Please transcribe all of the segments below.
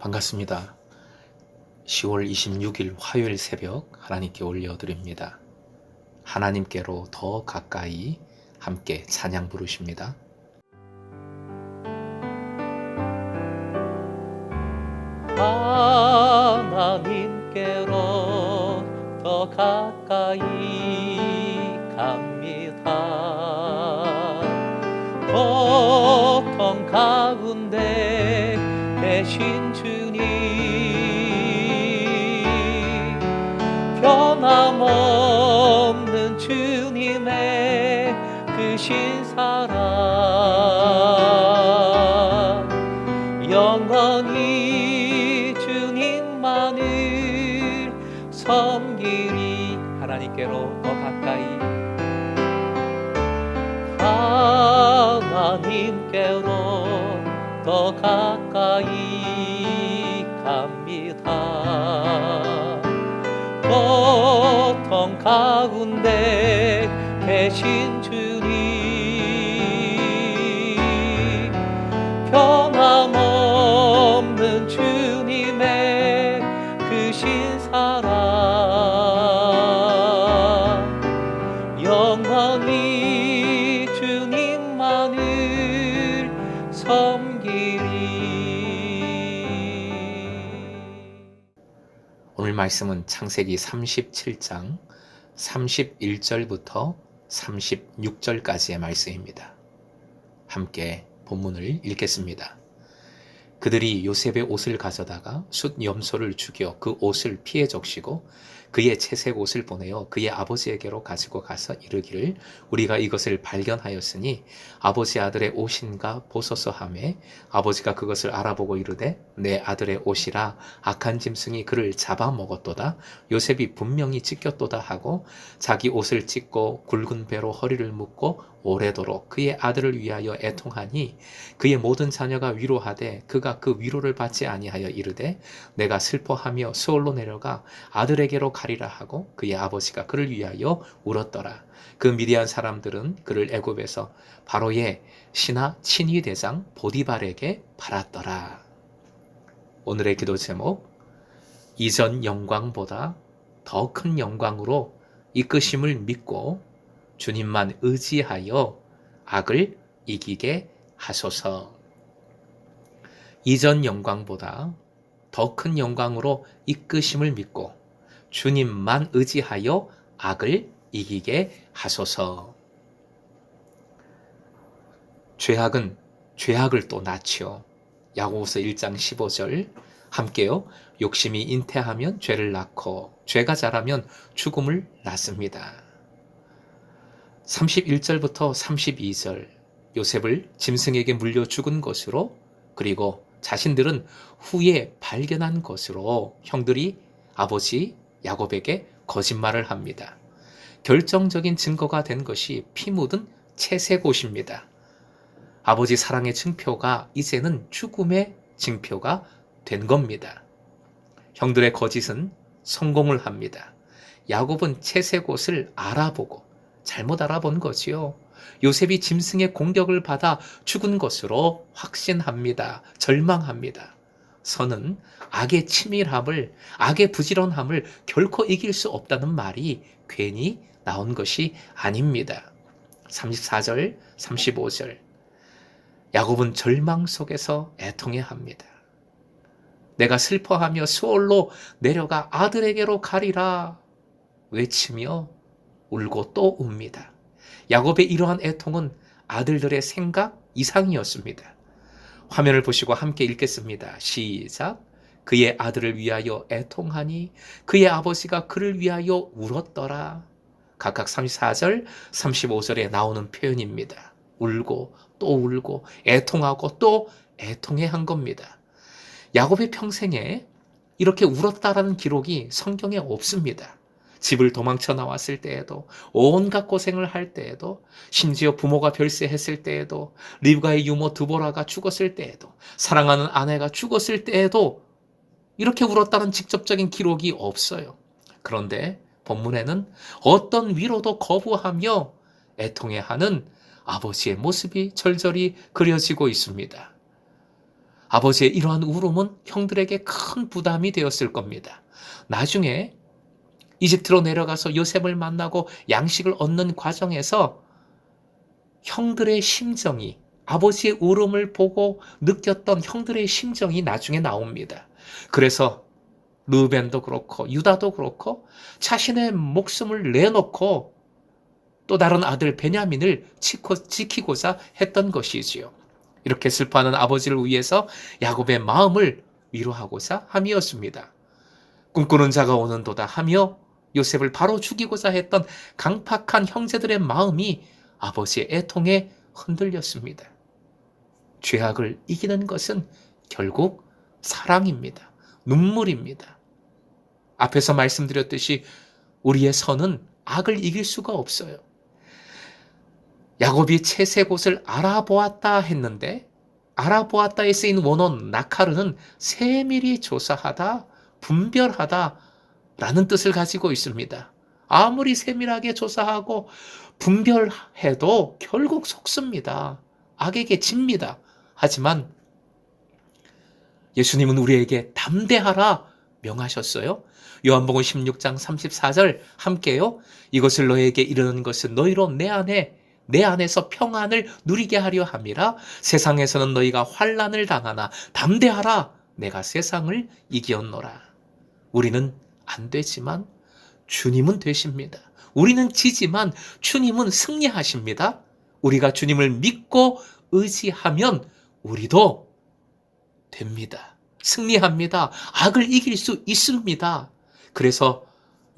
반갑습니다. 10월 26일 화요일 새벽 하나님께 올려드립니다. 하나님께로 더 가까이 함께 찬양 부르십니다. 하나님께로 더 가까이 갑니다. 고통 가운데 계신 주님, 변함없는 주님의 크신 사랑 영원히 주님만을 섬기리. 하나님께로 더 가까이, 하나님께로 더 가까이 갑니다. 고통 가운데 계신 주님, 변함없는 주님의 크신 사랑 영원히 주님만을 섬기리. 오늘 말씀은 창세기 37장 31절부터 36절까지의 말씀입니다. 함께 본문을 읽겠습니다. 그들이 요셉의 옷을 가져다가 숫 염소를 죽여 그 옷을 피해 적시고 그의 채색 옷을 보내어 그의 아버지에게로 가지고 가서 이르기를 우리가 이것을 발견하였으니 아버지 아들의 옷인가 보소서 하매 아버지가 그것을 알아보고 이르되 내 아들의 옷이라 악한 짐승이 그를 잡아먹었도다. 요셉이 분명히 찢겼도다 하고 자기 옷을 찢고 굵은 배로 허리를 묶고 오래도록 그의 아들을 위하여 애통하니 그의 모든 자녀가 위로하되 그가 그 위로를 받지 아니하여 이르되 내가 슬퍼하며 수월로 내려가 아들에게로 가리라 하고 그의 아버지가 그를 위하여 울었더라. 그 미디안 사람들은 그를 애굽에서 바로의 신하 친위 대장 보디발에게 팔았더라. 오늘의 기도 제목, 이전 영광보다 더 큰 영광으로 이끄심을 믿고 주님만 의지하여 악을 이기게 하소서. 이전 영광보다 더 큰 영광으로 이끄심을 믿고 주님만 의지하여 악을 이기게 하소서. 죄악은 죄악을 또 낳지요. 야고보서 1장 15절 함께요. 욕심이 잉태하면 죄를 낳고 죄가 자라면 죽음을 낳습니다. 31절부터 32절 요셉을 짐승에게 물려 죽은 것으로 그리고 자신들은 후에 발견한 것으로 형들이 아버지 야곱에게 거짓말을 합니다. 결정적인 증거가 된 것이 피 묻은 채색 옷입니다. 아버지 사랑의 증표가 이제는 죽음의 증표가 된 겁니다. 형들의 거짓은 성공을 합니다. 야곱은 채색 옷을 알아보고 잘못 알아본 거지요. 요셉이 짐승의 공격을 받아 죽은 것으로 확신합니다. 절망합니다. 선은 악의 치밀함을, 악의 부지런함을 결코 이길 수 없다는 말이 괜히 나온 것이 아닙니다. 34절, 35절 야곱은 절망 속에서 애통해합니다. 내가 슬퍼하며 수월로 내려가 아들에게로 가리라 외치며 울고 또 웁니다. 야곱의 이러한 애통은 아들들의 생각 이상이었습니다. 화면을 보시고 함께 읽겠습니다. 시작. 그의 아들을 위하여 애통하니 그의 아버지가 그를 위하여 울었더라. 각각 34절, 35절에 나오는 표현입니다. 울고 또 울고 애통하고 또 애통해한 겁니다. 야곱의 평생에 이렇게 울었다라는 기록이 성경에 없습니다. 집을 도망쳐 나왔을 때에도, 온갖 고생을 할 때에도, 심지어 부모가 별세했을 때에도, 리브가의 유모 드보라가 죽었을 때에도, 사랑하는 아내가 죽었을 때에도 이렇게 울었다는 직접적인 기록이 없어요. 그런데 본문에는 어떤 위로도 거부하며 애통해하는 아버지의 모습이 절절히 그려지고 있습니다. 아버지의 이러한 울음은 형들에게 큰 부담이 되었을 겁니다. 나중에 이집트로 내려가서 요셉을 만나고 양식을 얻는 과정에서 형들의 심정이, 아버지의 울음을 보고 느꼈던 형들의 심정이 나중에 나옵니다. 그래서 르벤도 그렇고 유다도 그렇고 자신의 목숨을 내놓고 또 다른 아들 베냐민을 지키고자 했던 것이지요. 이렇게 슬퍼하는 아버지를 위해서 야곱의 마음을 위로하고자 함이었습니다. 꿈꾸는 자가 오는도다 하며 요셉을 바로 죽이고자 했던 강팍한 형제들의 마음이 아버지의 애통에 흔들렸습니다. 죄악을 이기는 것은 결국 사랑입니다. 눈물입니다. 앞에서 말씀드렸듯이 우리의 선은 악을 이길 수가 없어요. 야곱이 채색 옷을 알아보았다 했는데 알아보았다에 쓰인 원어는 나카르는 세밀히 조사하다, 분별하다 라는 뜻을 가지고 있습니다. 아무리 세밀하게 조사하고 분별해도 결국 속습니다. 악에게 집니다. 하지만 예수님은 우리에게 담대하라 명하셨어요. 요한복음 16장 34절 함께요. 이것을 너에게 이르는 것은 너희로 내 안에서 평안을 누리게 하려 함이라. 세상에서는 너희가 환난을 당하나 담대하라. 내가 세상을 이기었노라. 우리는 안 되지만 주님은 되십니다. 우리는 지지만 주님은 승리하십니다. 우리가 주님을 믿고 의지하면 우리도 됩니다. 승리합니다. 악을 이길 수 있습니다. 그래서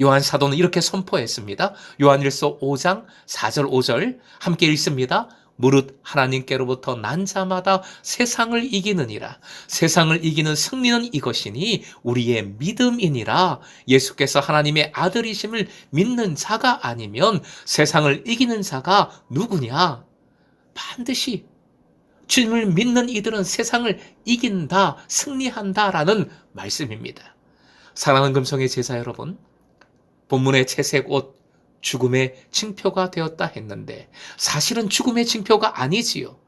요한 사도는 이렇게 선포했습니다. 요한일서 5장 4절 5절 함께 읽습니다. 무릇 하나님께로부터 난 자마다 세상을 이기느니라. 세상을 이기는 승리는 이것이니 우리의 믿음이니라. 예수께서 하나님의 아들이심을 믿는 자가 아니면 세상을 이기는 자가 누구냐? 반드시 주님을 믿는 이들은 세상을 이긴다, 승리한다라는 말씀입니다. 사랑하는 금성의 제자 여러분, 본문의 채색 옷, 죽음의 징표가 되었다 했는데 사실은 죽음의 징표가 아니지요.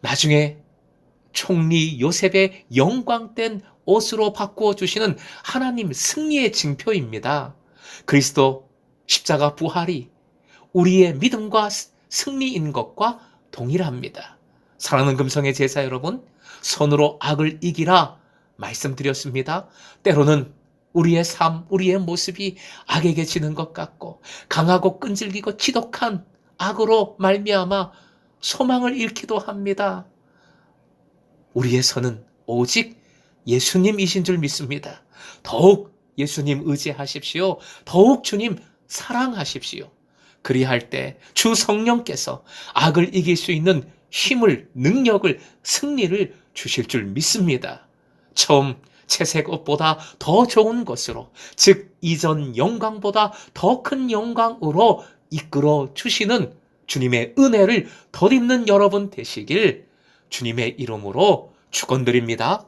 나중에 총리 요셉의 영광된 옷으로 바꾸어 주시는 하나님 승리의 징표입니다. 그리스도 십자가 부활이 우리의 믿음과 승리인 것과 동일합니다. 사랑하는 금성의 제자 여러분, 손으로 악을 이기라 말씀드렸습니다. 때로는 우리의 삶, 우리의 모습이 악에게 지는 것 같고 강하고 끈질기고 지독한 악으로 말미암아 소망을 잃기도 합니다. 우리의 선은 오직 예수님이신 줄 믿습니다. 더욱 예수님 의지하십시오. 더욱 주님 사랑하십시오. 그리할 때 주 성령께서 악을 이길 수 있는 힘을, 능력을, 승리를 주실 줄 믿습니다. 처음 채색 옷보다 더 좋은 것으로, 즉 이전 영광보다 더 큰 영광으로 이끌어 주시는 주님의 은혜를 덧입는 여러분 되시길 주님의 이름으로 축원드립니다.